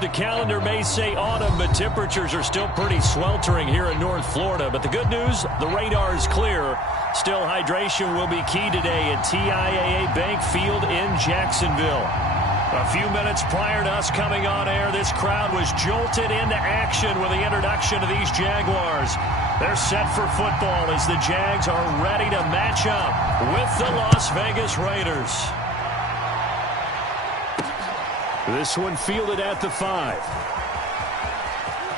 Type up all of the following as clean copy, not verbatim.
The calendar may say autumn, but temperatures are still pretty sweltering here in North Florida. But the good news, the radar is clear. Still, hydration will be key today at TIAA Bank Field in Jacksonville. A few minutes prior to us coming on air, this crowd was jolted into action with the introduction of these Jaguars. They're set for football as the Jags are ready to match up with the Las Vegas Raiders. This one fielded at the 5.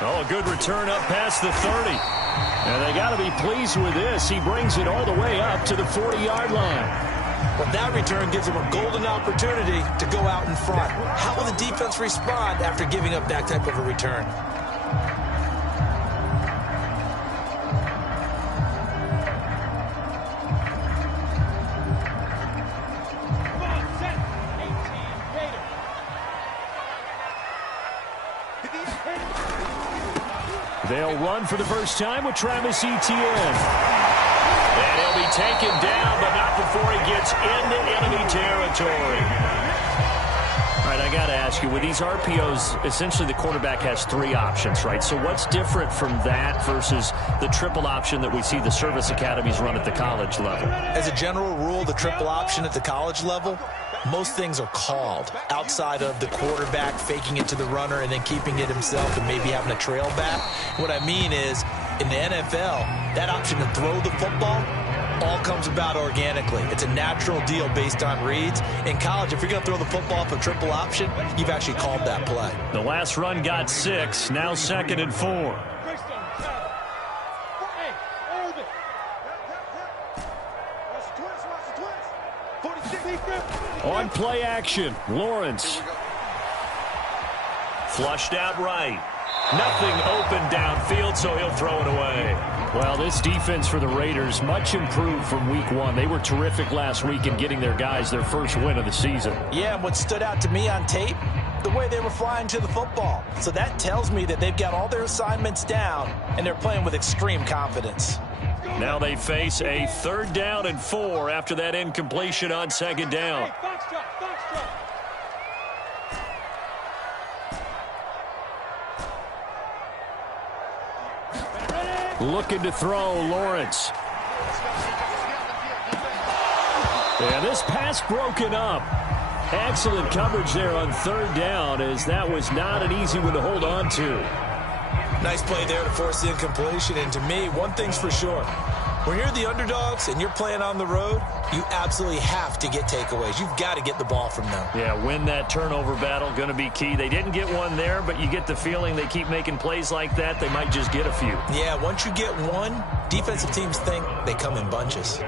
Oh, a good return up past the 30. And they got to be pleased with this. He brings it all the way up to the 40-yard line. Well, that return gives them a golden opportunity to go out in front. How will the defense respond after giving up that type of a return? They'll run for the first time with Travis Etienne. And he'll be taken down, but not before he gets into enemy territory. All right, I got to ask you, with these RPOs, essentially the quarterback has 3 options, right? So what's different from that versus the triple option that we see the service academies run at the college level? As a general rule, the triple option at the college level, most things are called outside of the quarterback faking it to the runner and then keeping it himself and maybe having a trail back. What I mean is, in the NFL, that option to throw the football all comes about organically. It's a natural deal based on reads. In college, if you're going to throw the football for triple option, you've actually called that play. The last run got 6, now 2nd and 4. On play action, Lawrence. Flushed out right. Nothing open downfield, so he'll throw it away. Well, this defense for the Raiders, much improved from week 1. They were terrific last week in getting their guys their first win of the season. Yeah, and what stood out to me on tape, the way they were flying to the football. So that tells me that they've got all their assignments down, and they're playing with extreme confidence. Now they face a 3rd down and 4 after that incompletion on 2nd down. Looking to throw, Lawrence. And this pass broken up. Excellent coverage there on 3rd down, as that was not an easy one to hold on to. Nice play there to force the incompletion. And to me, one thing's for sure. When you're the underdogs and you're playing on the road, you absolutely have to get takeaways. You've got to get the ball from them. Yeah, win that turnover battle, going to be key. They didn't get one there, but you get the feeling they keep making plays like that, they might just get a few. Yeah, once you get one, defensive teams think they come in bunches.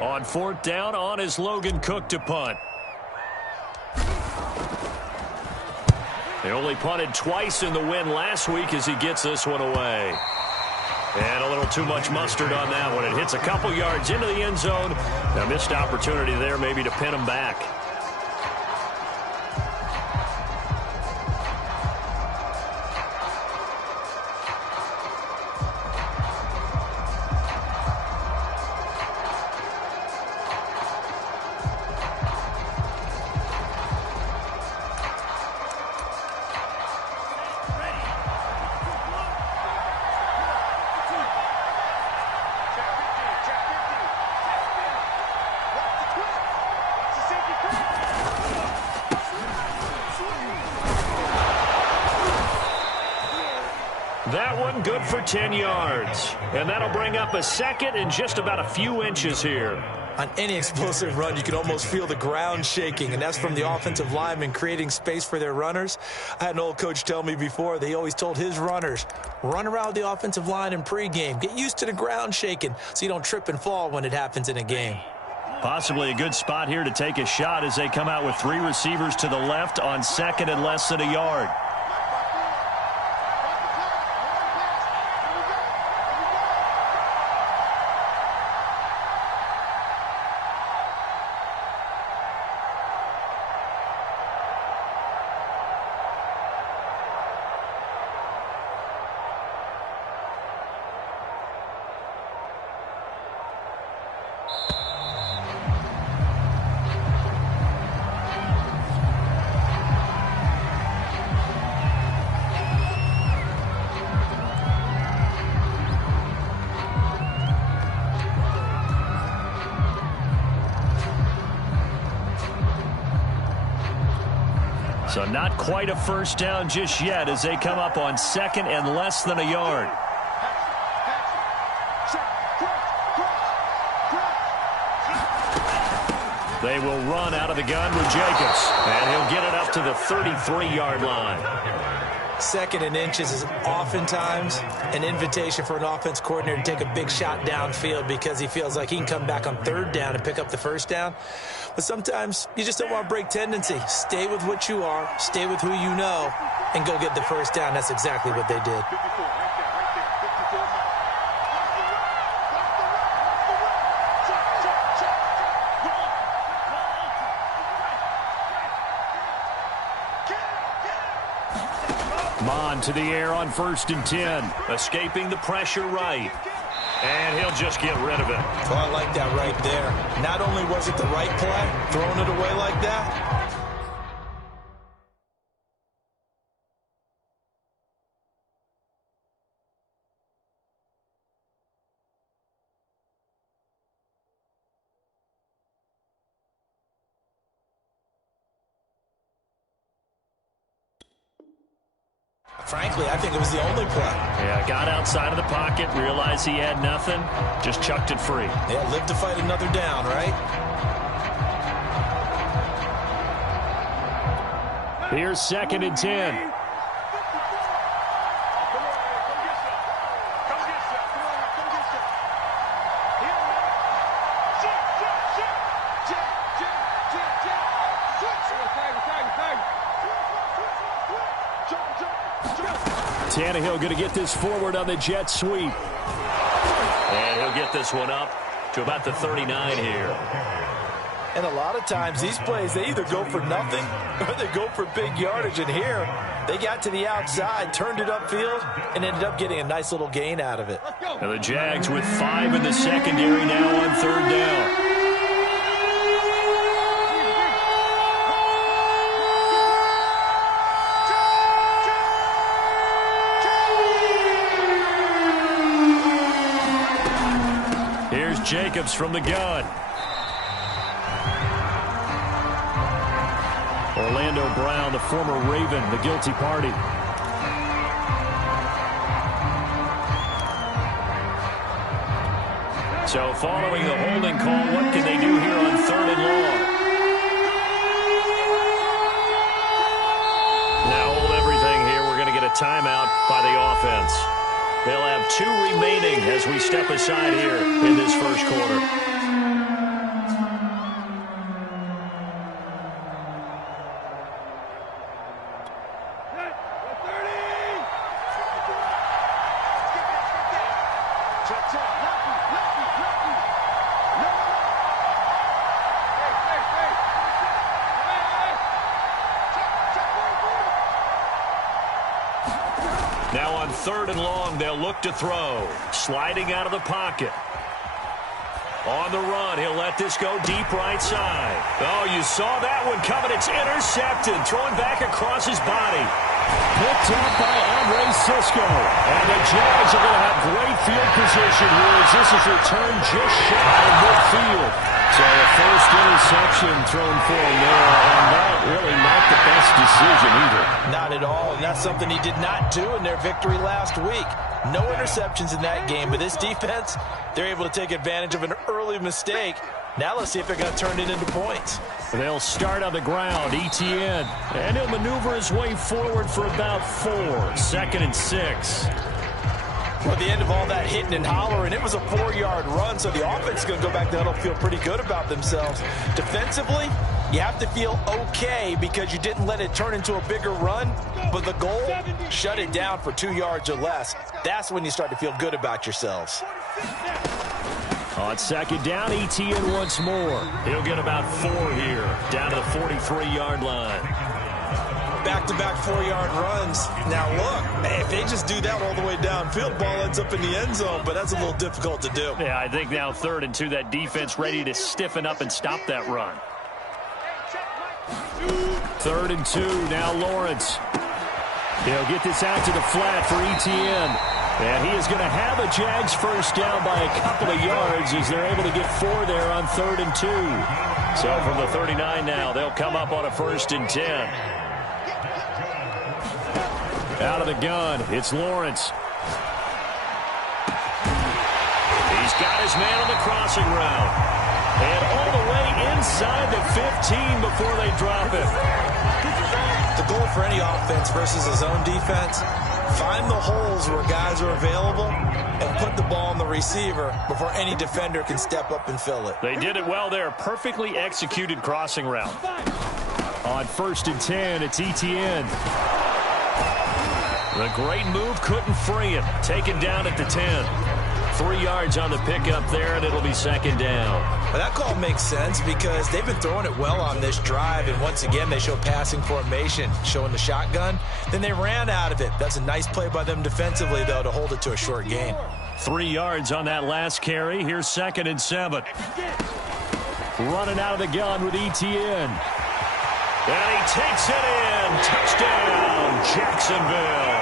On 4th down, on is Logan Cook to punt. They only punted twice in the win last week as he gets this one away. And a little too much mustard on that one. It hits a couple yards into the end zone. A missed opportunity there maybe to pin him back. That one good for 10 yards. And that'll bring up a 2nd and just about a few inches here. On any explosive run, you can almost feel the ground shaking, and that's from the offensive linemen creating space for their runners. I had an old coach tell me before, they always told his runners, run around the offensive line in pregame. Get used to the ground shaking so you don't trip and fall when it happens in a game. Possibly a good spot here to take a shot as they come out with 3 receivers to the left on 2nd and less than a yard. So not quite a first down just yet as they come up on second and less than a yard. They will run out of the gun with Jacobs, and he'll get it up to the 33-yard line. Second and inches is oftentimes an invitation for an offense coordinator to take a big shot downfield because he feels like he can come back on third down and pick up the first down. But sometimes you just don't want to break tendency. Stay with what you are, stay with who you know, and go get the first down. That's exactly what they did. Mond to the air on 1st and 10. Escaping the pressure right. And he'll just get rid of it. Oh, I like that right there. Not only was it the right play, throwing it away like that. Frankly, I think it was the only play. Yeah, got outside of the pocket, realized he had nothing, just chucked it free. Yeah, live to fight another down, right? Here's 2nd and 10. Tannehill going to get this forward on the jet sweep. And he'll get this one up to about the 39 here. And a lot of times these plays, they either go for nothing or they go for big yardage. And here, they got to the outside, turned it upfield, and ended up getting a nice little gain out of it. Now the Jags with 5 in the secondary now on 3rd down. Jacobs from the gun. Orlando Brown, the former Raven, the guilty party. So following the holding call, what can they do here on 3rd and long? Now hold everything here. We're going to get a timeout by the offense. They'll have 2 remaining as we step aside here in this first quarter. Now on 3rd and long, they'll look to throw. Sliding out of the pocket. On the run, he'll let this go deep right side. Oh, you saw that one coming. It's intercepted. Throwing back across his body. Picked up by Andre Cisco. And the Jags are going to have great field position here as this is returned just shy of midfield. So a first interception thrown for him there, and that really not the best decision either. Not at all, and that's something he did not do in their victory last week. No interceptions in that game, but this defense, they're able to take advantage of an early mistake. Now let's see if they're going to turn it into points. They'll start on the ground, Etienne, and he'll maneuver his way forward for about 4. 2nd and 6. Well, at the end of all that hitting and hollering, it was a 4-yard run, so the offense is going to go back there and feel pretty good about themselves. Defensively, you have to feel okay because you didn't let it turn into a bigger run, but the goal, shut it down for 2 yards or less. That's when you start to feel good about yourselves. On 2nd down, Etienne once more. He'll get about 4 here, down to the 43-yard line. Back-to-back 4-yard runs. Now, look, if they just do that all the way downfield, ball ends up in the end zone, but that's a little difficult to do. Yeah, I think now 3rd and 2, that defense ready to stiffen up and stop that run. 3rd and 2, now Lawrence. He'll get this out to the flat for Etienne. And he is going to have a Jags first down by a couple of yards as they're able to get 4 there on 3rd and 2. So from the 39 now, they'll come up on a 1st and 10. Out of the gun, it's Lawrence. He's got his man on the crossing route. And all the way inside the 15 before they drop it. The goal for any offense versus his own defense, find the holes where guys are available and put the ball on the receiver before any defender can step up and fill it. They did it well there. Perfectly executed crossing route. On 1st and 10, it's Etienne. The great move couldn't free him. Taken down at the 10. 3 yards on the pickup there, and it'll be 2nd down. Well, that call makes sense because they've been throwing it well on this drive, and once again they show passing formation, showing the shotgun. Then they ran out of it. That's a nice play by them defensively, though, to hold it to a short gain. 3 yards on that last carry. Here's 2nd and 7. Running out of the gun with Etienne. And he takes it in. Touchdown, Jacksonville.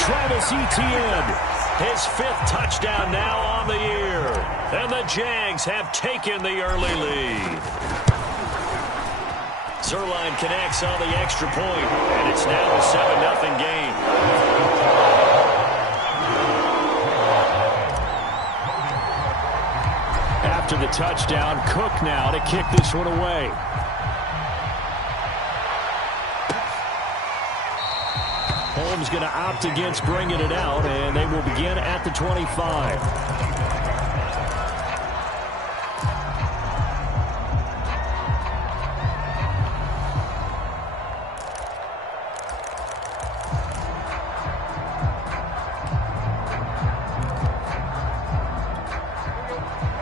Travis Etienne, his 5th touchdown now on the year. And the Jags have taken the early lead. Zuerlein connects on the extra point, and it's now a 7-0 game. After the touchdown, Cook now to kick this one away. Holmes going to opt against bringing it out, and they will begin at the 25.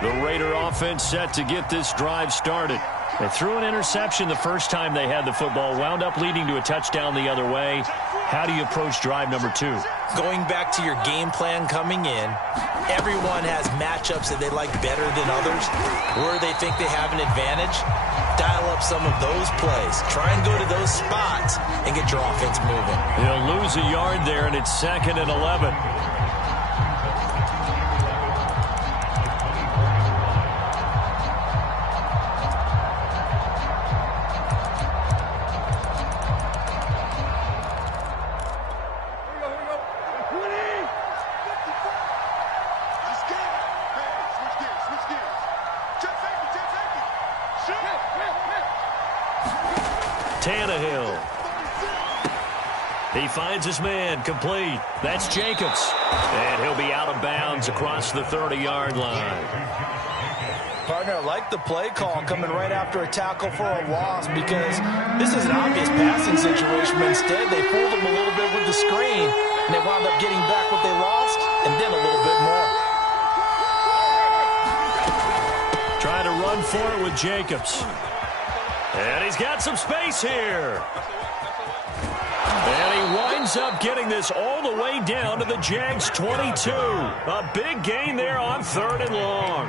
The Raider offense set to get this drive started. They threw an interception the first time they had the football, wound up leading to a touchdown the other way. How do you approach drive number 2? Going back to your game plan coming in, everyone has matchups that they like better than others, where they think they have an advantage. Dial up some of those plays. Try and go to those spots and get your offense moving. They'll lose a yard there, and it's 2nd and 11. Tannehill. He finds his man, complete. That's Jacobs. And he'll be out of bounds across the 30-yard line. Partner, I like the play call coming right after a tackle for a loss because this is an obvious passing situation, but instead they fooled him a little bit with the screen, and they wound up getting back what they lost and then a little bit more. Trying to run for it with Jacobs. And he's got some space here. And he winds up getting this all the way down to the Jags 22. A big gain there on 3rd and long.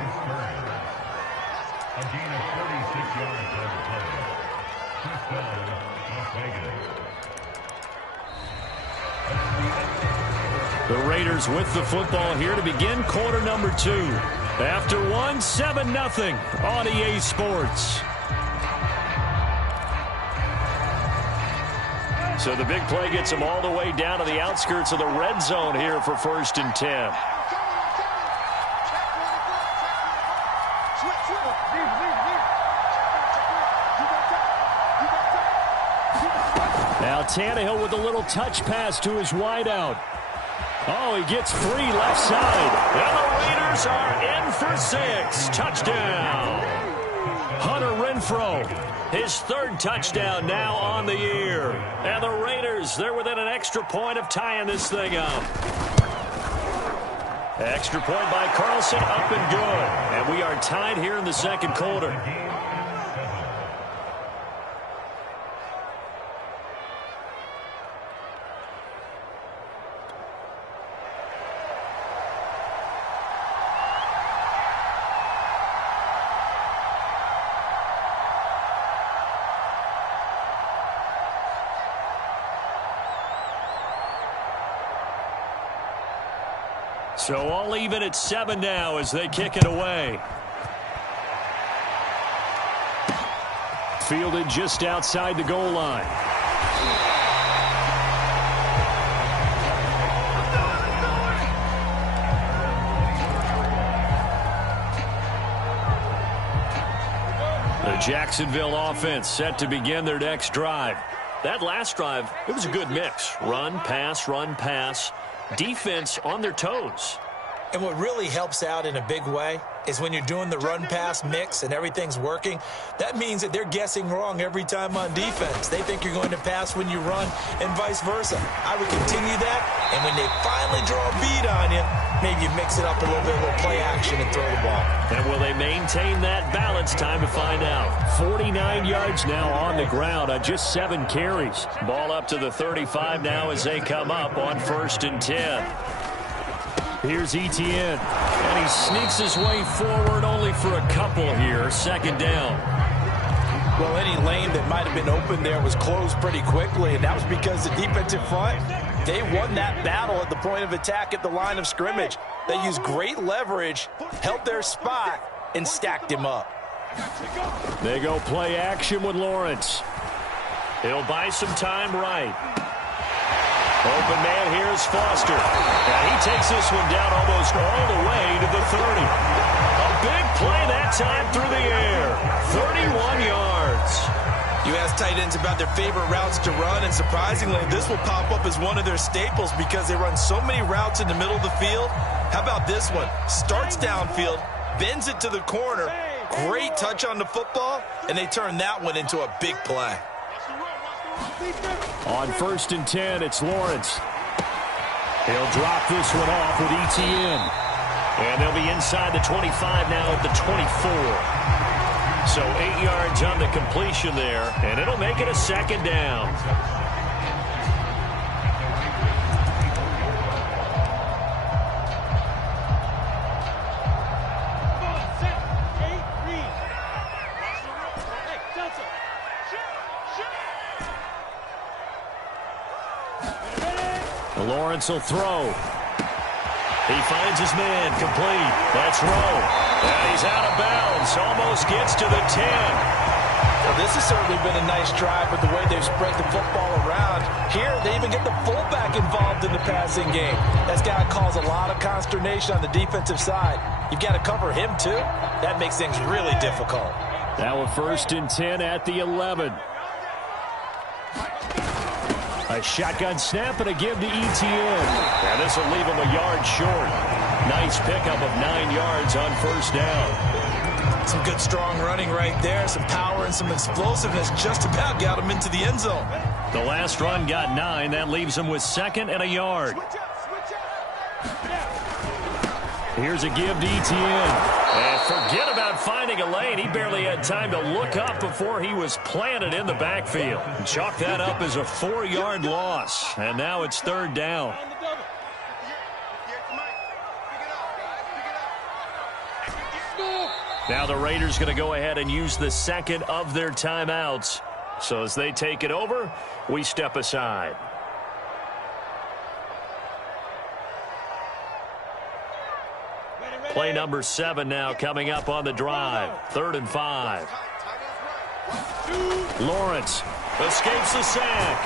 The Raiders with the football here to begin quarter number 2. After 7-0 on EA Sports. So the big play gets them all the way down to the outskirts of the red zone here for 1st and 10. Now Tannehill with a little touch pass to his wideout. Oh, he gets free left side. And the Raiders are in for 6. Touchdown. Hunter Renfrow. His 3rd touchdown now on the year. And the Raiders, they're within an extra point of tying this thing up. Extra point by Carlson, up and good. And we are tied here in the 2nd quarter. So all even at 7 now as they kick it away. Fielded just outside the goal line. The Jacksonville offense set to begin their next drive. That last drive, it was a good mix. Run, pass. Defense on their toes. And what really helps out in a big way is when you're doing the run-pass mix and everything's working, that means that they're guessing wrong every time on defense. They think you're going to pass when you run and vice versa. I would continue that, and when they finally draw a bead on you, maybe you mix it up a little bit, a little play action and throw the ball. And will they maintain that balance? Time to find out. 49 yards now on the ground on just 7 carries. Ball up to the 35 now as they come up on 1st and 10. Here's Etienne, and he sneaks his way forward only for a couple here. 2nd down. Well, any lane that might have been open there was closed pretty quickly, and that was because the defensive front, they won that battle at the point of attack at the line of scrimmage. They used great leverage, held their spot, and stacked him up. They go play action with Lawrence. He'll buy some time right. Open man, here's Foster. And he takes this one down almost all the way to the 30. A big play that time through the air. 31 yards. You ask tight ends about their favorite routes to run, and surprisingly, this will pop up as one of their staples because they run so many routes in the middle of the field. How about this one? Starts downfield, bends it to the corner, great touch on the football, and they turn that one into a big play. On 1st and 10, it's Lawrence. He'll drop this one off with Etienne. And they'll be inside the 25 now at the 24. So 8 yards on the completion there, and it'll make it a 2nd down. Lawrence will throw. He finds his man complete. That's Rowe. And he's out of bounds. Almost gets to the 10. Well, this has certainly been a nice drive with the way they've spread the football around. Here, they even get the fullback involved in the passing game. That's got to cause a lot of consternation on the defensive side. You've got to cover him, too. That makes things really difficult. Now a 1st and 10 at the 11. A shotgun snap and a give to Etienne. And this will leave him a yard short. Nice pickup of 9 yards on 1st down. Some good strong running right there. Some power and some explosiveness just about got him into the end zone. The last run got 9. That leaves him with 2nd and a yard. Here's a give to Etienne. And forget about finding a lane. He barely had time to look up before he was planted in the backfield. Chalk that up as a 4-yard loss. And now it's 3rd down. Now the Raiders going to go ahead and use the 2nd of their timeouts. So as they take it over, we step aside. Play number 7 now coming up on the drive. 3rd and 5. Lawrence escapes the sack.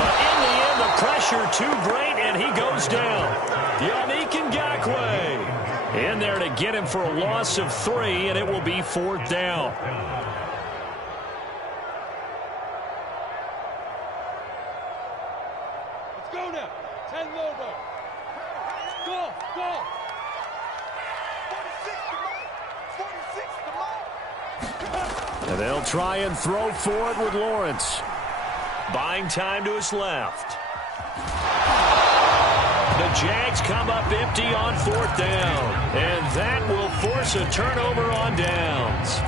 But in the end, the pressure too great, and he goes down. Yannick Ngakoue in there to get him for a loss of 3, and it will be 4th down. Let's go now. 10 Lobo. Go, go. And they'll try and throw for it with Lawrence. Buying time to his left. The Jags come up empty on 4th down. And that will force a turnover on downs.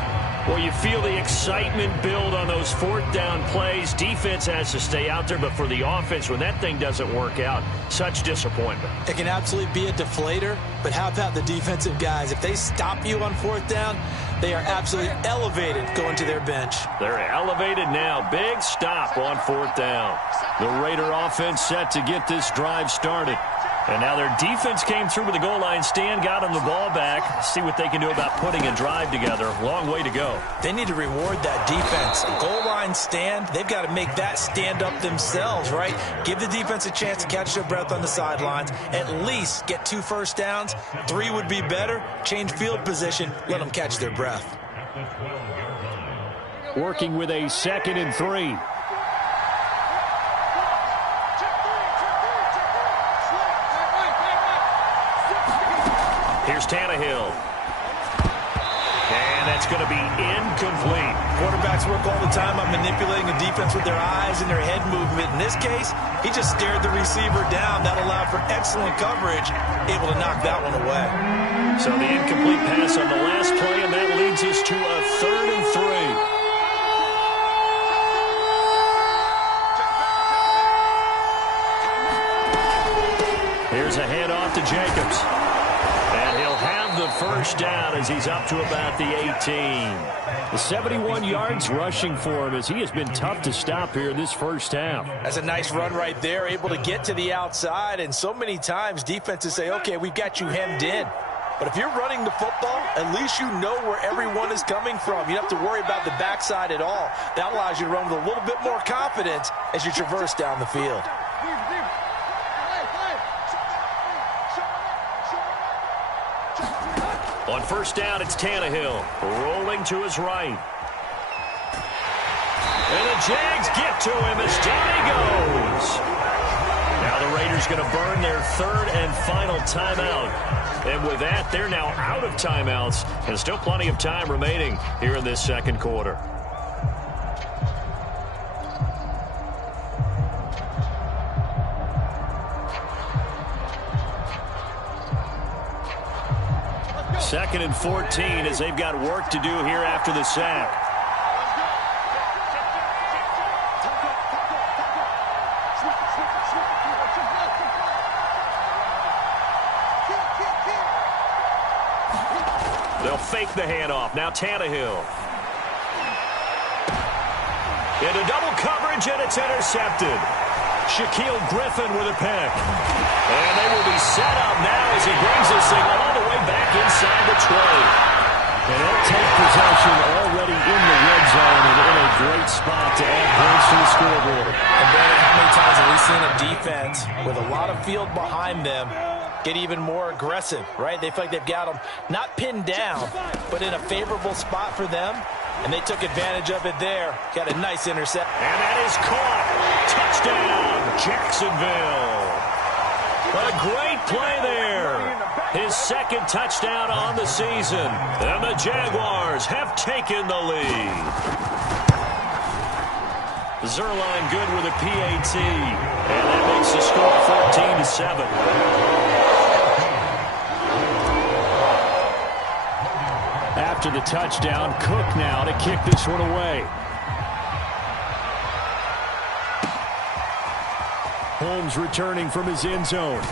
Well, you feel the excitement build on those 4th down plays. Defense has to stay out there, but for the offense, when that thing doesn't work out, such disappointment. It can absolutely be a deflator, but how about the defensive guys? If they stop you on 4th down, they are absolutely elevated going to their bench. They're elevated now. Big stop on 4th down. The Raider offense set to get this drive started. And now their defense came through with the goal line stand, got them the ball back. See what they can do about putting a drive together. Long way to go. They need to reward that defense. A goal line stand, they've got to make that stand up themselves, right? Give the defense a chance to catch their breath on the sidelines. At least get 2 first downs. 3 would be better. Change field position. Let them catch their breath. Working with a 2nd and 3. Here's Tannehill. And that's going to be incomplete. Quarterbacks work all the time on manipulating the defense with their eyes and their head movement. In this case, he just stared the receiver down. That allowed for excellent coverage, able to knock that one away. So the incomplete pass on the last play, and that leads us to a 3rd and 3. Here's a handoff to Jacobs. And he'll have the first down as he's up to about the 18. The 71 yards rushing for him as he has been tough to stop here in this first half. That's a nice run right there, able to get to the outside. And so many times defenses say, okay, we've got you hemmed in. But if you're running the football, at least you know where everyone is coming from. You don't have to worry about the backside at all. That allows you to run with a little bit more confidence as you traverse down the field. On first down, it's Tannehill rolling to his right. And the Jags get to him as down he goes. Now the Raiders going to burn their 3rd and final timeout. And with that, they're now out of timeouts. And still plenty of time remaining here in this 2nd quarter. Second and 14 as they've got work to do here after the sack. They'll fake the handoff. Now Tannehill. Into double coverage, and it's intercepted. Shaquille Griffin with a pick. And they will be set up now as he brings this thing all the way back inside the 20. And they'll take possession already in the red zone and in a great spot to add points to the scoreboard. And Brandon, how many times have we seen a defense with a lot of field behind them get even more aggressive, right? They feel like they've got them not pinned down, but in a favorable spot for them. And they took advantage of it there. Got a nice intercept. And that is caught. Touchdown, Jacksonville. A great play there. His 2nd touchdown on the season. And the Jaguars have taken the lead. Zuerlein good with a PAT. And that makes the score 14-7. After the touchdown, Cook now to kick this one away. Holmes returning from his end zone.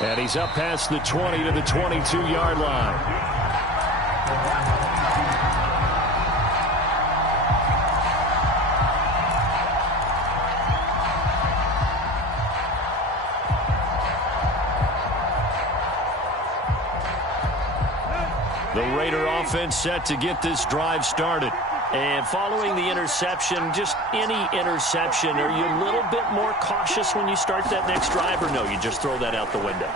And he's up past the 20 to the 22-yard line. The Raider offense set to get this drive started. And following the interception, just any interception, are you a little bit more cautious when you start that next drive, or no, you just throw that out the window?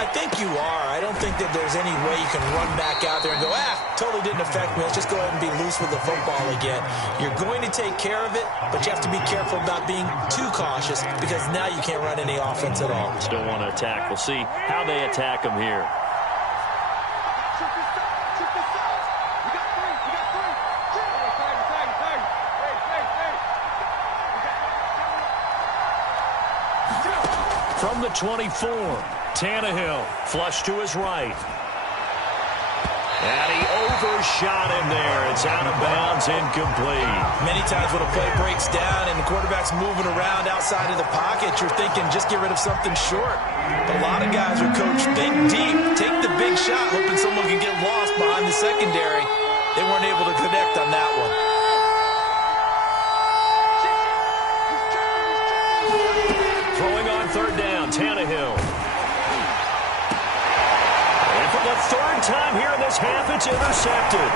I think you are. I don't think that there's any way you can run back out there and go, totally didn't affect me. Let's just go ahead and be loose with the football again. You're going to take care of it, but you have to be careful about being too cautious because now you can't run any offense at all. Still want to attack. We'll see how they attack them here. From the 24, Tannehill flush to his right. And he overshot him there. It's out of bounds, incomplete. Many times when a play breaks down and the quarterback's moving around outside of the pocket, you're thinking just get rid of something short. But a lot of guys are coached, think deep, take the big shot, hoping someone can get lost behind the secondary. They weren't able to connect on that one. Throwing on third down, Tannehill. And for the 3rd time here in this half, it's intercepted.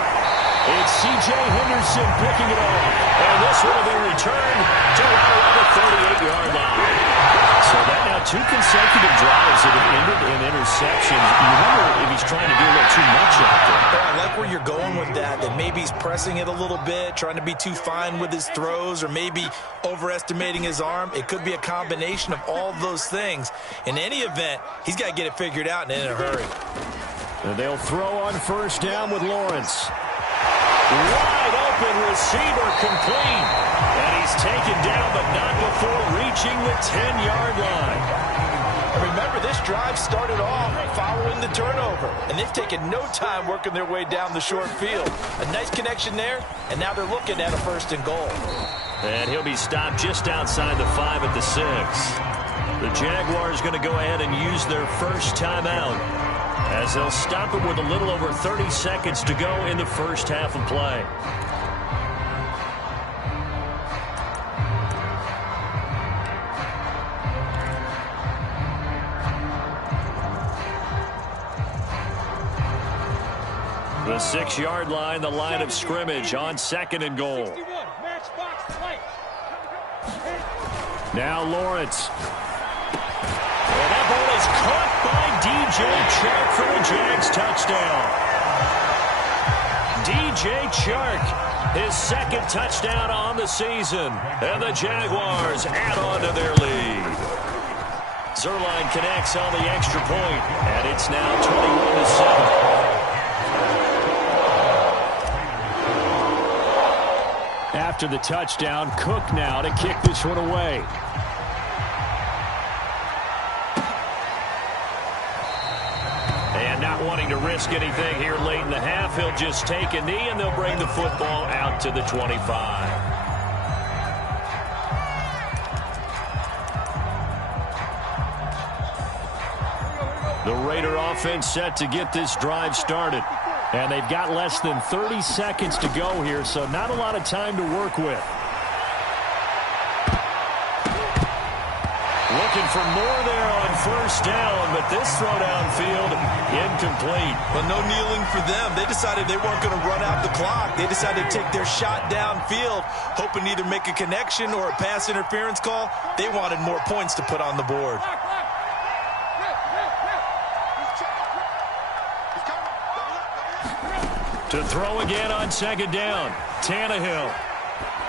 It's C.J. Henderson picking it off. And this will be returned to right around the 38-yard line. So that now 2 consecutive drives that have ended in interceptions. You wonder if he's trying to do a little too much out there. I like where you're going with that maybe he's pressing it a little bit, trying to be too fine with his throws, or maybe overestimating his arm. It could be a combination of all those things. In any event, he's got to get it figured out and in a hurry. And they'll throw on first down with Lawrence. Wide open receiver, complete. And he's taken down, but not before reaching the 10-yard line. And remember, this drive started off following the turnover, and they've taken no time working their way down the short field. A nice connection there, and now they're looking at a 1st and goal. And he'll be stopped just outside the 5 at the 6. The Jaguars going to go ahead and use their first timeout, as they'll stop it with a little over 30 seconds to go in the first half of play. The 6-yard line, the line of scrimmage on 2nd and goal. Now Lawrence. And that ball is caught by DJ Chark for the Jags touchdown. DJ Chark, his 2nd touchdown on the season. And the Jaguars add on to their lead. Zuerlein connects on the extra point, and it's now 21-7. After the touchdown, Cook now to kick this one away. And not wanting to risk anything here late in the half, he'll just take a knee and they'll bring the football out to the 25. The Raider offense set to get this drive started. And they've got less than 30 seconds to go here, so not a lot of time to work with. Looking for more there on first down, but this throw downfield incomplete. Well, no kneeling for them. They decided they weren't going to run out the clock. They decided to take their shot downfield, hoping to either make a connection or a pass interference call. They wanted more points to put on the board. To throw again on 2nd down. Tannehill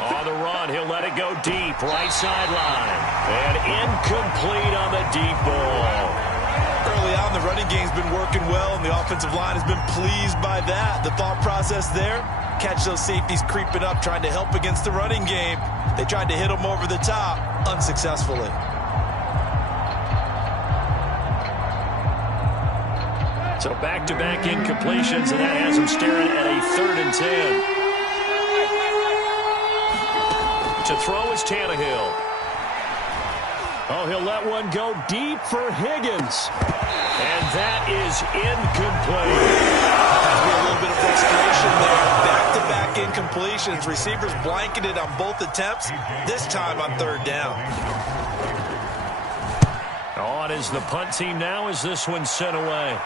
on the run. He'll let it go deep. Right sideline. And incomplete on the deep ball. Early on, the running game's been working well, and the offensive line has been pleased by that. The thought process there, catch those safeties creeping up, trying to help against the running game. They tried to hit them over the top, unsuccessfully. So back-to-back incompletions, and that has them staring at a 3rd and 10. To throw is Tannehill. Oh, he'll let one go deep for Higgins. And that is incomplete. Has been a little bit of frustration there. Back-to-back incompletions. Receivers blanketed on both attempts, this time on 3rd down. On is the punt team now as this one's sent away.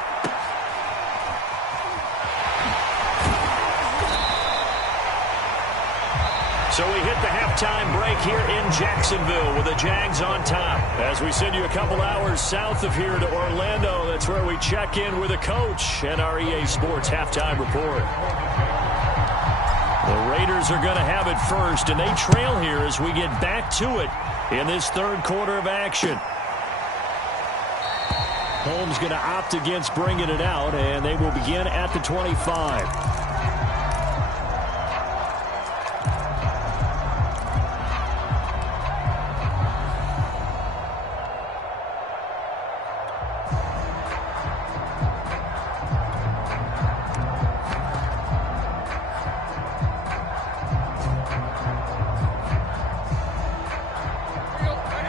So we hit the halftime break here in Jacksonville with the Jags on top. As we send you a couple hours south of here to Orlando, that's where we check in with a coach and our EA Sports halftime report. The Raiders are going to have it first, and they trail here as we get back to it in this 3rd quarter of action. Holmes going to opt against bringing it out, and they will begin at the 25.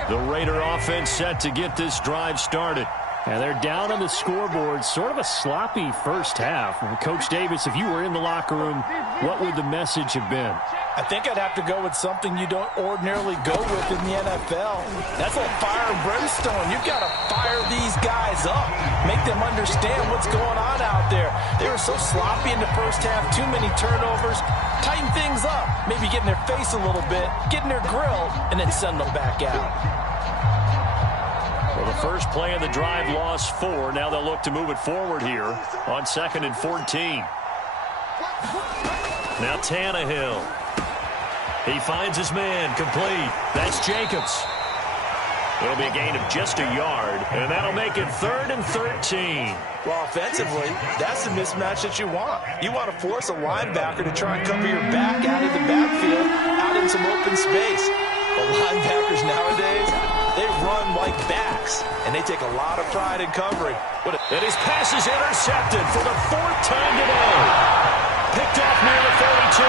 The Raider offense set to get this drive started. And they're down on the scoreboard. Sort of a sloppy first half. Coach Davis, if you were in the locker room, what would the message have been? I think I'd have to go with something you don't ordinarily go with in the NFL. That's like fire and brimstone. You've got to fire these guys up. Make them understand what's going on out there. They were so sloppy in the first half. Too many turnovers. Tighten things up. Maybe get in their face a little bit. Get in their grill. And then send them back out. Well, the first play of the drive lost 4. Now they'll look to move it forward here on 2nd and 14. Now Tannehill. He finds his man, complete. That's Jacobs. It'll be a gain of just a yard, and that'll make it 3rd and 13. Well, offensively, that's the mismatch that you want. You want to force a linebacker to try and cover your back out of the backfield, out in some open space. But linebackers nowadays, they run like backs, and they take a lot of pride in covering. And his pass is intercepted for the 4th time today. Picked off near the 32.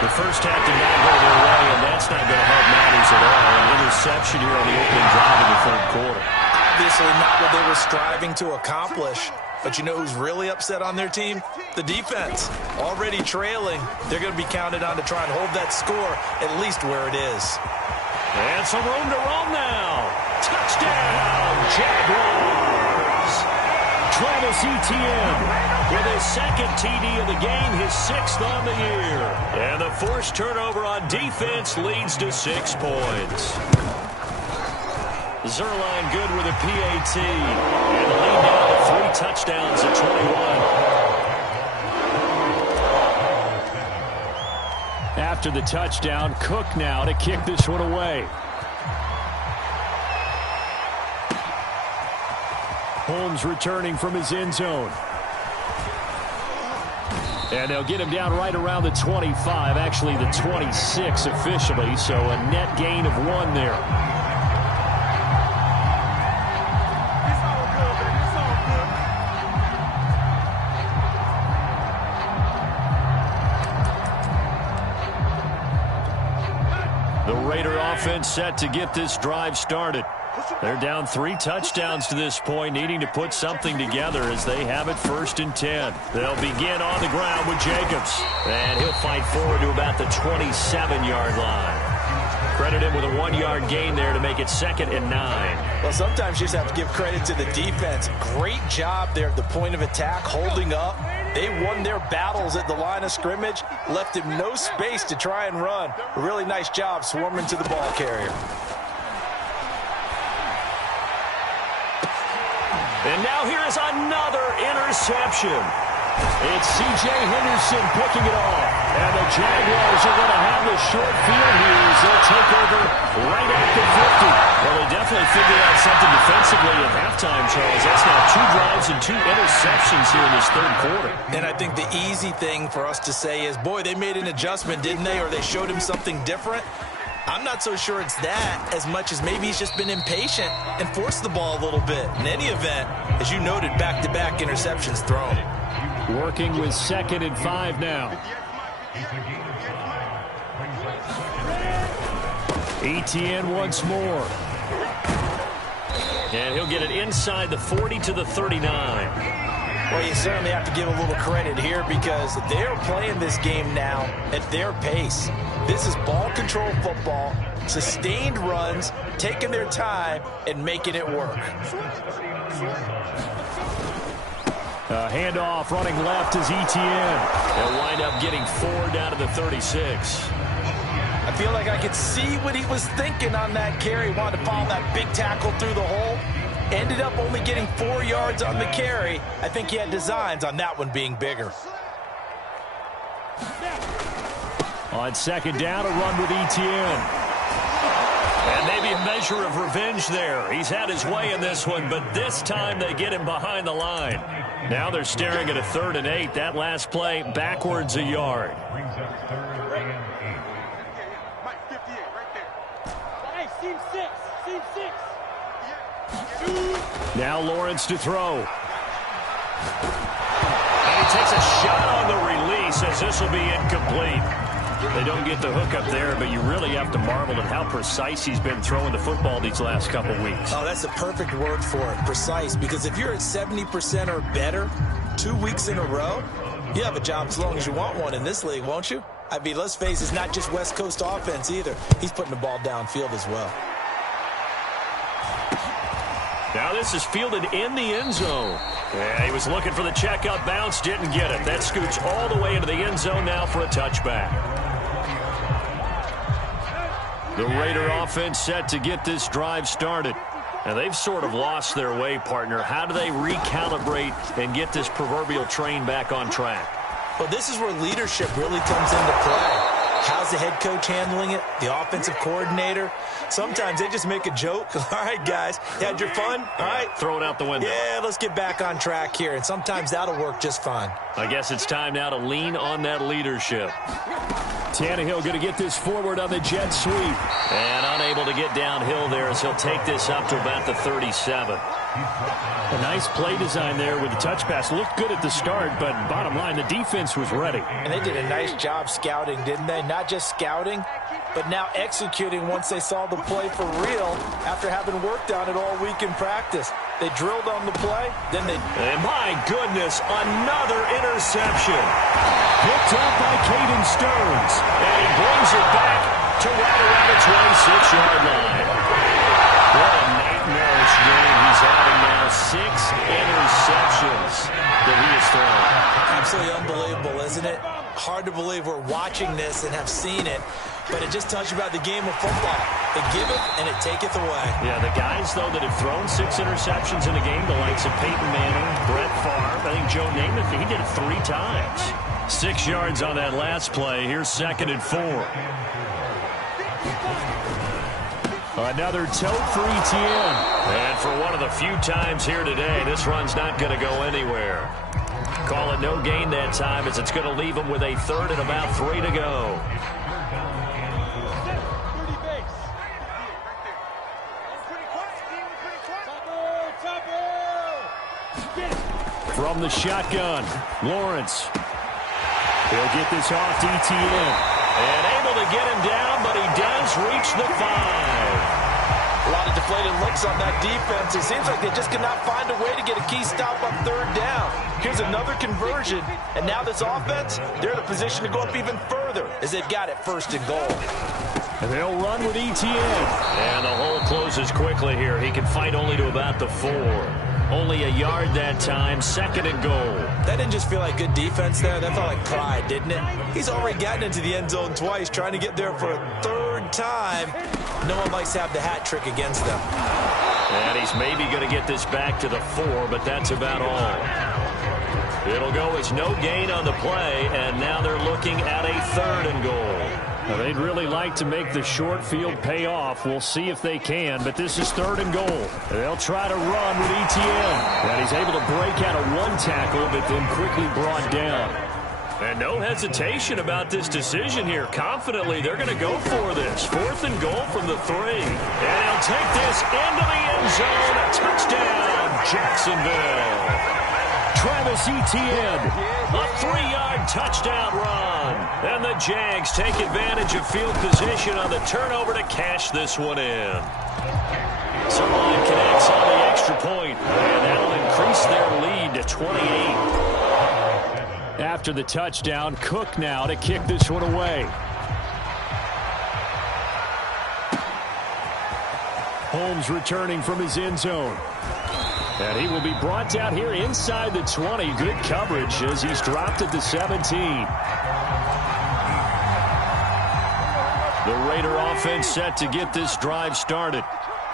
The first half did not go their way, and that's not going to help matters at all. An interception here on the opening drive in the 3rd quarter. Obviously not what they were striving to accomplish. But you know who's really upset on their team? The defense. Already trailing. They're going to be counted on to try and hold that score at least where it is. And some room to roam now. Touchdown, Jaguars. Travis Etienne with his 2nd TD of the game, his 6th on the year. And the forced turnover on defense leads to 6 points. Zuerlein good with a PAT. And the lead now to 3 touchdowns at 21. After the touchdown, Cook now to kick this one away. Holmes returning from his end zone. And they'll get him down right around the 25, actually the 26 officially, so a net gain of 1 there. The Raider offense set to get this drive started. They're down 3 touchdowns to this point, needing to put something together as they have it 1st and 10. They'll begin on the ground with Jacobs. And he'll fight forward to about the 27-yard line. Credit him with a 1-yard gain there to make it 2nd and 9. Well, sometimes you just have to give credit to the defense. Great job there at the point of attack, holding up. They won their battles at the line of scrimmage, left him no space to try and run. A really nice job swarming to the ball carrier. And now here is another interception. It's C.J. Henderson picking it off. And the Jaguars are going to have the short field here as they'll take over right at the 50. Well, they definitely figured out something defensively at halftime, Charles. That's now 2 drives and 2 interceptions here in this 3rd quarter. And I think the easy thing for us to say is, boy, they made an adjustment, didn't they? Or they showed him something different. I'm not so sure it's that as much as maybe he's just been impatient and forced the ball a little bit. In any event, as you noted, back-to-back interceptions thrown. Working with 2nd and 5 now. Etienne once more. And he'll get it inside the 40 to the 39. Well, you certainly have to give a little credit here because they're playing this game now at their pace. This is ball control football, sustained runs, taking their time, and making it work. Handoff running left is Etienne. They'll wind up getting 4 down to the 36. I feel like I could see what he was thinking on that carry. Wanted to follow that big tackle through the hole. Ended up only getting 4 yards on the carry. I think he had designs on that one being bigger. On 2nd down, a run with Etienne. And maybe a measure of revenge there. He's had his way in this one, but this time they get him behind the line. Now they're staring at a 3rd and 8. That last play, backwards a yard. Now Lawrence to throw. And he takes a shot on the release as this will be incomplete. They don't get the hook up there, but you really have to marvel at how precise he's been throwing the football these last couple weeks. Oh, that's the perfect word for it, precise, because if you're at 70% or better 2 weeks in a row, you have a job as long as you want one in this league, won't you? I mean, let's face it, it's not just West Coast offense either. He's putting the ball downfield as well. Now this is fielded in the end zone. Yeah, he was looking for the checkup bounce, didn't get it. That scoots all the way into the end zone now for a touchback. The Raider offense set to get this drive started. Now they've sort of lost their way, partner. How do they recalibrate and get this proverbial train back on track? Well, this is where leadership really comes into play. How's the head coach handling it? The offensive coordinator? Sometimes they just make a joke. All right, guys, you had your fun? All right. Throw it out the window. Yeah, let's get back on track here. And sometimes that'll work just fine. I guess it's time now to lean on that leadership. Tannehill going to get this forward on the jet sweep. And unable to get downhill there as he'll take this up to about the 37. A nice play design there with the touch pass. Looked good at the start, but bottom line, the defense was ready. And they did a nice job scouting, didn't they? Not just scouting, but now executing once they saw the play for real after having worked on it all week in practice. They drilled on the play, then they... And my goodness, another interception. Picked up by Caden Stearns. And he brings it back to right around the 26-yard line. What a nightmarish game he's having now. 6 interceptions that he has thrown. Absolutely unbelievable, isn't it? Hard to believe we're watching this and have seen it, but it just tells you about the game of football. It giveth and it taketh away. Yeah, the guys, though, that have thrown 6 interceptions in a game, the likes of Peyton Manning, Brett Favre, I think Joe Namath, he did it 3 times. 6 yards on that last play. Here's 2nd and 4. Another tote for ETN. And for one of the few times here today, this run's not going to go anywhere. Call it no gain that time as it's going to leave them with a 3rd and about 3 to go. From the shotgun, Lawrence. He'll get this off to ETN. And able to get him down, but he does reach the 5. A lot of deflated looks on that defense. It seems like they just cannot find a way to get a key stop on 3rd down. Here's another conversion, and now this offense, they're in a position to go up even further as they've got it 1st and goal. And they'll run with ETN. And the hole closes quickly here. He can fight only to about the 4. Only a yard that time, 2nd and goal. That didn't just feel like good defense there. That felt like pride, didn't it? He's already gotten into the end zone twice, trying to get there for a 3rd time. No one likes to have the hat trick against them. And he's maybe going to get this back to the 4, but that's about all. It'll go as no gain on the play, and now they're looking at a 3rd and goal. Now, they'd really like to make the short field pay off. We'll see if they can, but this is 3rd and goal. They'll try to run with ETN. And he's able to break out of 1 tackle, but then quickly brought down. And no hesitation about this decision here. Confidently, they're going to go for this. 4th and goal from the 3. And he'll take this into the end zone. A touchdown, Jacksonville. Travis Etienne. A 3-yard touchdown run. And the Jags take advantage of field position on the turnover to cash this one in. So line connects on the extra point, and that'll increase their lead to 28. After the touchdown, Cook now to kick this one away. Holmes returning from his end zone. And he will be brought down here inside the 20. Good coverage as he's dropped at the 17. The Raider offense set to get this drive started.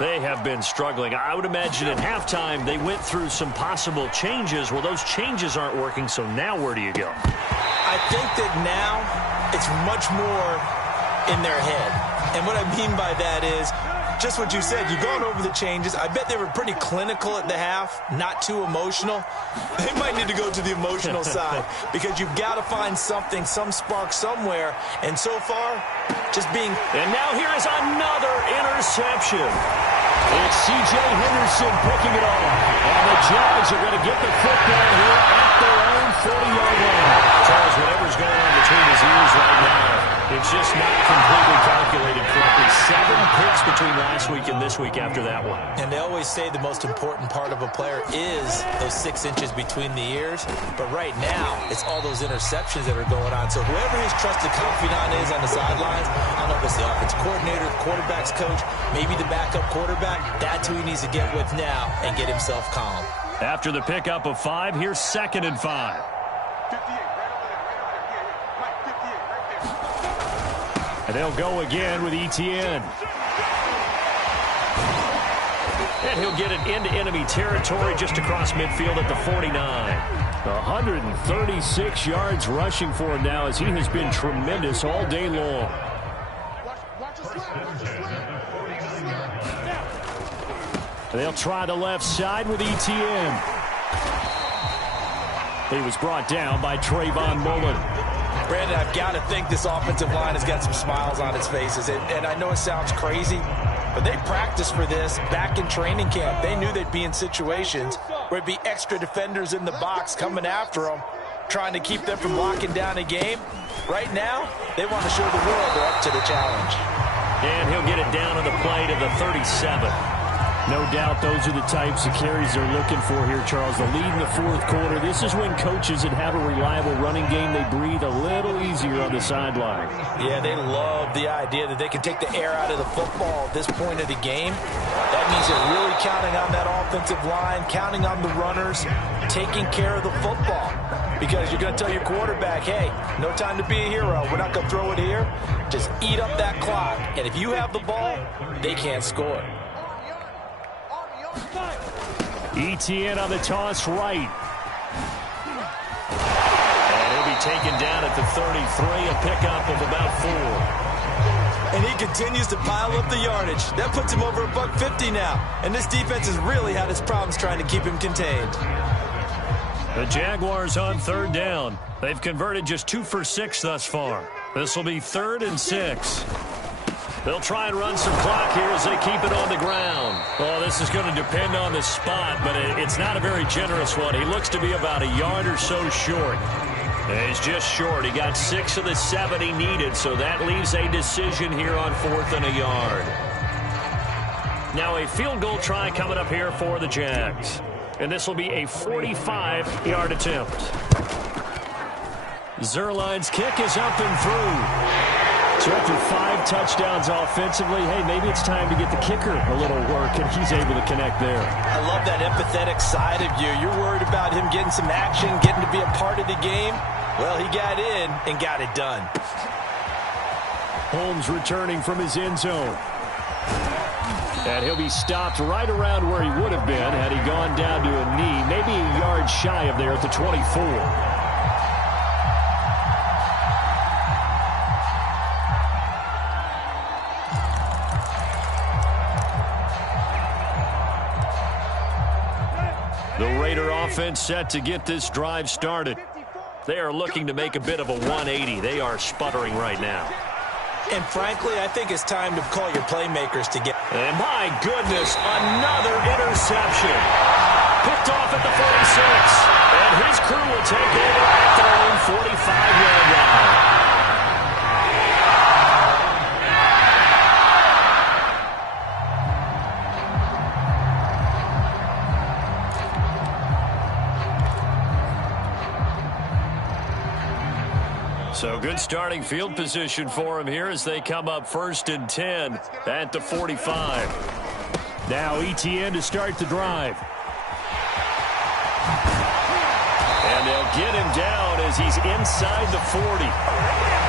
They have been struggling. I would imagine at halftime they went through some possible changes. Well, those changes aren't working, so now where do you go? I think that now it's much more in their head. And what I mean by that is just what you said. You've gone over the changes. I bet they were pretty clinical at the half, not too emotional. They might need to go to the emotional side because you've got to find something, some spark somewhere. And so far, just being... And now here is another interception. It's C.J. Henderson picking it off. And the Jags are going to get the football here at their own 40-yard line. Charles, whatever's going on between his ears right now, it's just not completely calculated correctly. 7 picks between last week and this week after that one. And they always say the most important part of a player is those 6 inches between the ears. But right now, it's all those interceptions that are going on. So whoever his trusted confidant is on the sidelines, I don't know if it's the offensive coordinator, the quarterback's coach, maybe the backup quarterback, that's who he needs to get with now and get himself calm. After the pickup of 5, here's 2nd and 5. And they'll go again with ETN. And he'll get it into enemy territory just across midfield at the 49. 136 yards rushing for him now, as he has been tremendous all day long. They'll try the left side with Etienne. He was brought down by Trayvon Mullen. Brandon, I've got to think this offensive line has got some smiles on its faces. And I know it sounds crazy, but they practiced for this back in training camp. They knew they'd be in situations where it'd be extra defenders in the box coming after them, trying to keep them from locking down a game. Right now, they want to show the world they're up to the challenge. And he'll get it down on the play to the 37. No doubt those are the types of carries they're looking for here, Charles. The lead in the fourth quarter. This is when coaches that have a reliable running game, they breathe a little easier on the sideline. Yeah, they love the idea that they can take the air out of the football at this point of the game. That means they're really counting on that offensive line, counting on the runners, taking care of the football. Because you're going to tell your quarterback, hey, no time to be a hero. We're not going to throw it here. Just eat up that clock. And if you have the ball, they can't score. Etienne on the toss right. And he'll be taken down at the 33, a pickup of about 4. And he continues to pile up the yardage. That puts him over $150 now. And this defense has really had its problems trying to keep him contained. The Jaguars on third down. They've converted just 2 for 6 thus far. This will be 3rd and 6. They'll try and run some clock here as they keep it on the ground. Oh, this is going to depend on the spot, but it's not a very generous one. He looks to be about a yard or so short. And he's just short. He got 6 of the 7 he needed, so that leaves a decision here on 4th and a yard. Now a field goal try coming up here for the Jags. And this will be a 45-yard attempt. Zuerlein's kick is up and through. So after 5 touchdowns offensively, hey, maybe it's time to get the kicker a little work, and he's able to connect there. I love that empathetic side of you. You're worried about him getting some action, getting to be a part of the game. Well, he got in and got it done. Holmes returning from his end zone. And he'll be stopped right around where he would have been had he gone down to a knee, maybe a yard shy of there at the 24. The Raider offense set to get this drive started. They are looking to make a bit of a 180. They are sputtering right now. And frankly, I think it's time to call your playmakers to get. And my goodness, another interception. Picked off at the 46. And his crew will take over at their own 45-yard line. So good starting field position for him here as they come up 1st and 10 at the 45. Now Etienne to start the drive. And they'll get him down as he's inside the 40.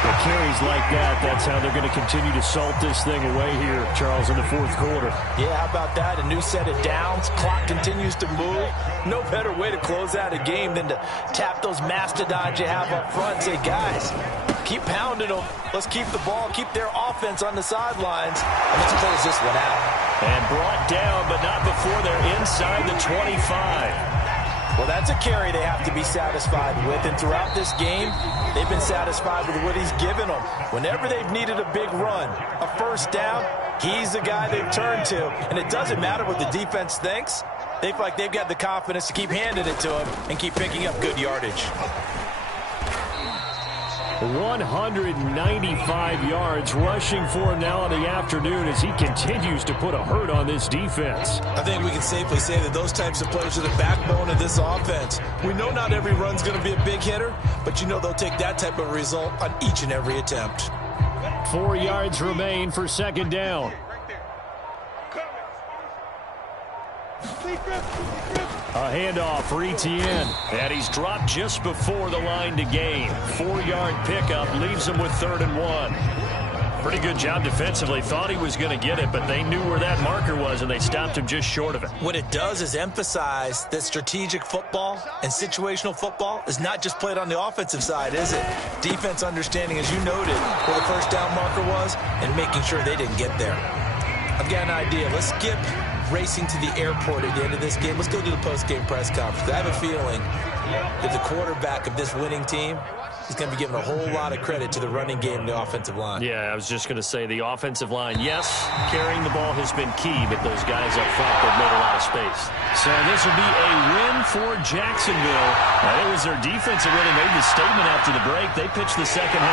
The carries like that, that's how they're going to continue to salt this thing away here, Charles, in the fourth quarter. Yeah, how about that? A new set of downs. Clock continues to move. No better way to close out a game than to tap those mastodons you have up front and say, guys, keep pounding them. Let's keep the ball, keep their offense on the sidelines, and let's close this one out. And brought down, but not before they're inside the 25. Well, that's a carry they have to be satisfied with. And throughout this game, they've been satisfied with what he's given them. Whenever they've needed a big run, a first down, he's the guy they've turned to. And it doesn't matter what the defense thinks. They feel like they've got the confidence to keep handing it to him and keep picking up good yardage. 195 yards rushing for him now in the afternoon as he continues to put a hurt on this defense. I think we can safely say that those types of players are the backbone of this offense. We know not every run's going to be a big hitter, but you know they'll take that type of result on each and every attempt. 4 yards remain for 2nd down. A handoff for Etienne. And he's dropped just before the line to gain. 4-yard pickup leaves him with 3rd and 1. Pretty good job defensively. Thought he was going to get it, but they knew where that marker was, and they stopped him just short of it. What it does is emphasize that strategic football and situational football is not just played on the offensive side, is it? Defense understanding, as you noted, where the first down marker was and making sure they didn't get there. I've got an idea. Let's skip racing to the airport at the end of this game. Let's go to the post-game press conference. I have a feeling that the quarterback of this winning team is going to be giving a whole lot of credit to the running game and the offensive line. Yeah, I was just going to say the offensive line, yes, carrying the ball has been key, but those guys up front have made a lot of space. So this will be a win for Jacksonville. It was their defense that really made the statement after the break. They pitched the second half.